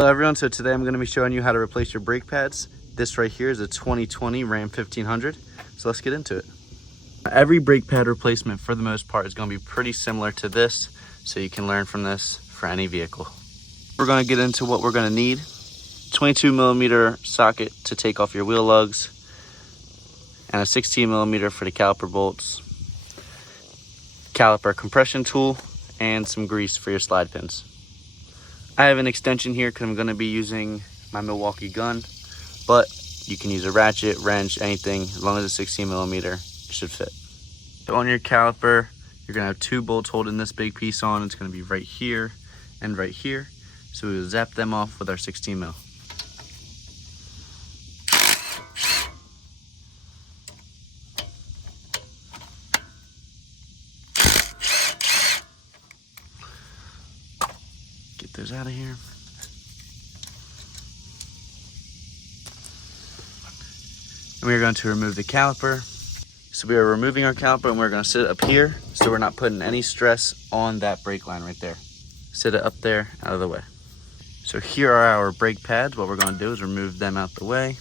Hello everyone, so today I'm going to be showing you how to replace your brake pads. This right here is a 2020 Ram 1500, so let's get into it. Every brake pad replacement for the most part is going to be pretty similar to this, so you can learn from this for any vehicle. We're going to get into what we're going to need. 22mm socket to take off your wheel lugs, and a 16mm for the caliper bolts, caliper compression tool, and some grease for your slide pins. I have an extension here because I'm going to be using my Milwaukee gun, but you can use a ratchet, wrench, anything, as long as it's 16mm, it should fit. So on your caliper, you're going to have two bolts holding this big piece on. It's going to be right here and right here. So we will zap them off with our 16mm. Get those out of here. And we're going to remove the caliper. So we are removing our caliper and we're going to sit it up here so we're not putting any stress on that brake line right there. Sit it up there, out of the way. So here are our brake pads. What we're going to do is remove them out the way.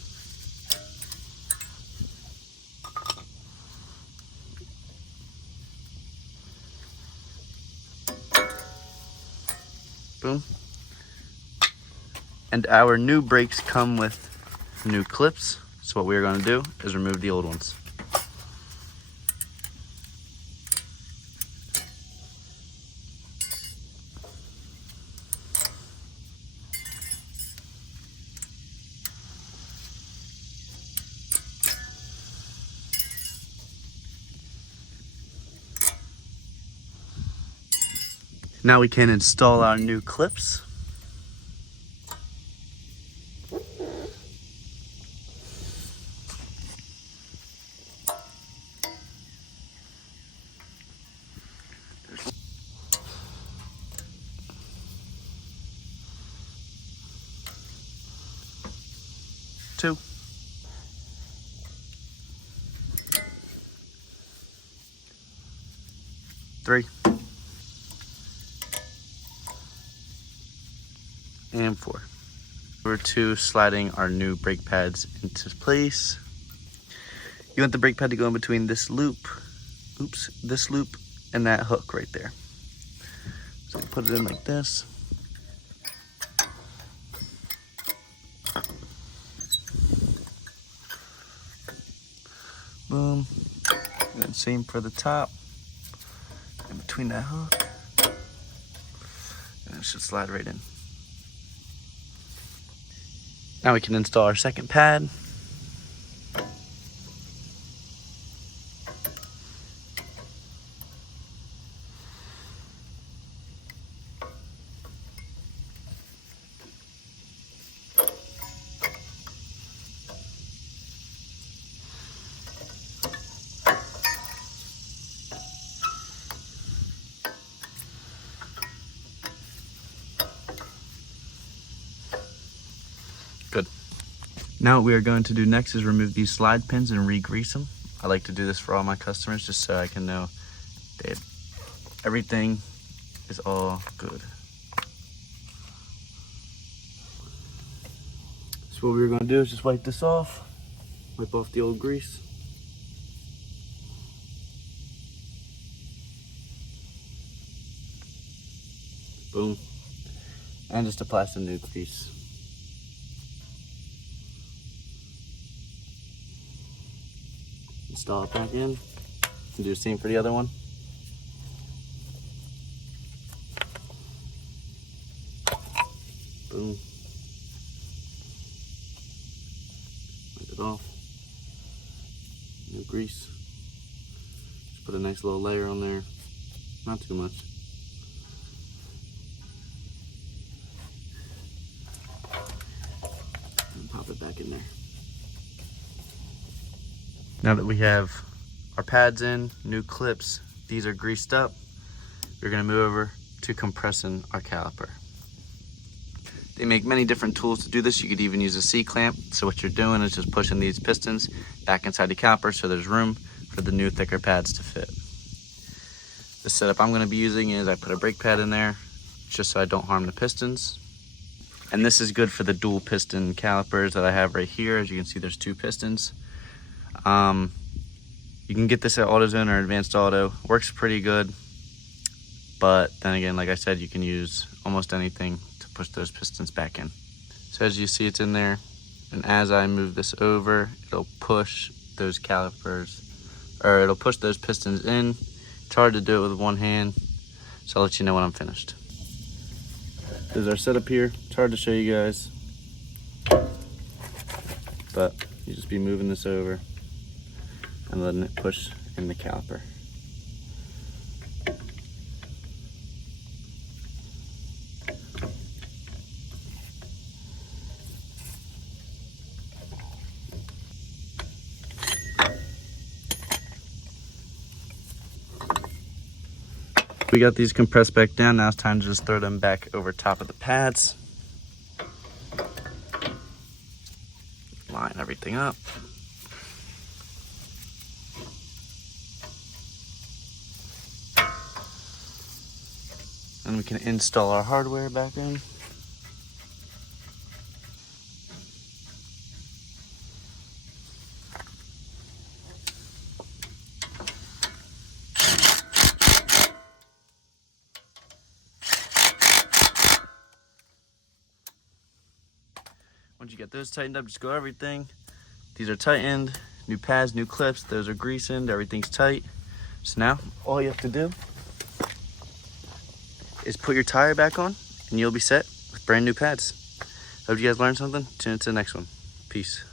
Boom. And our new brakes come with new clips. So what we're going to do is remove the old ones. Now we can install our new clips. Two. Three. And four. We're sliding our new brake pads into place. You want the brake pad to go in between this loop, this loop, and that hook right there. So put it in like this. Boom. And then same for the top. In between that hook. And it should slide right in. Now we can install our second pad. Good. Now what we are going to do next is remove these slide pins and re-grease them. I like to do this for all my customers just so I can know that everything is all good. So what we're going to do is just wipe this off. Wipe off the old grease. Boom. And just apply some new grease. Install it back in. And do the same for the other one. Boom. Wipe it off. New grease. Just put a nice little layer on there. Not too much. And pop it back in there. Now that we have our pads in, new clips, these are greased up, we're going to move over to compressing our caliper. They make many different tools to do this. You could even use a C-clamp. So what you're doing is just pushing these pistons back inside the caliper so there's room for the new thicker pads to fit. The setup I'm going to be using is I put a brake pad in there just so I don't harm the pistons. And this is good for the dual piston calipers that I have right here. As you can see, there's 2 pistons. You can get this at AutoZone or Advanced Auto. Works pretty good. But then again, like I said, you can use almost anything to push those pistons back in. So as you see, it's in there. And as I move this over, it'll push those calipers, or it'll push those pistons in. It's hard to do it with one hand. So I'll let you know when I'm finished. There's our setup here. It's hard to show you guys, but you just be moving this over and letting it push in the caliper. We got these compressed back down. Now it's time to just throw them back over top of the pads. Line everything up. And we can install our hardware back in. Once you get those tightened up, just go everything. These are tightened, new pads, new clips, those are greased, everything's tight. So now all you have to do is put your tire back on and you'll be set with brand new pads. Hope you guys learned something. Tune into the next one. Peace.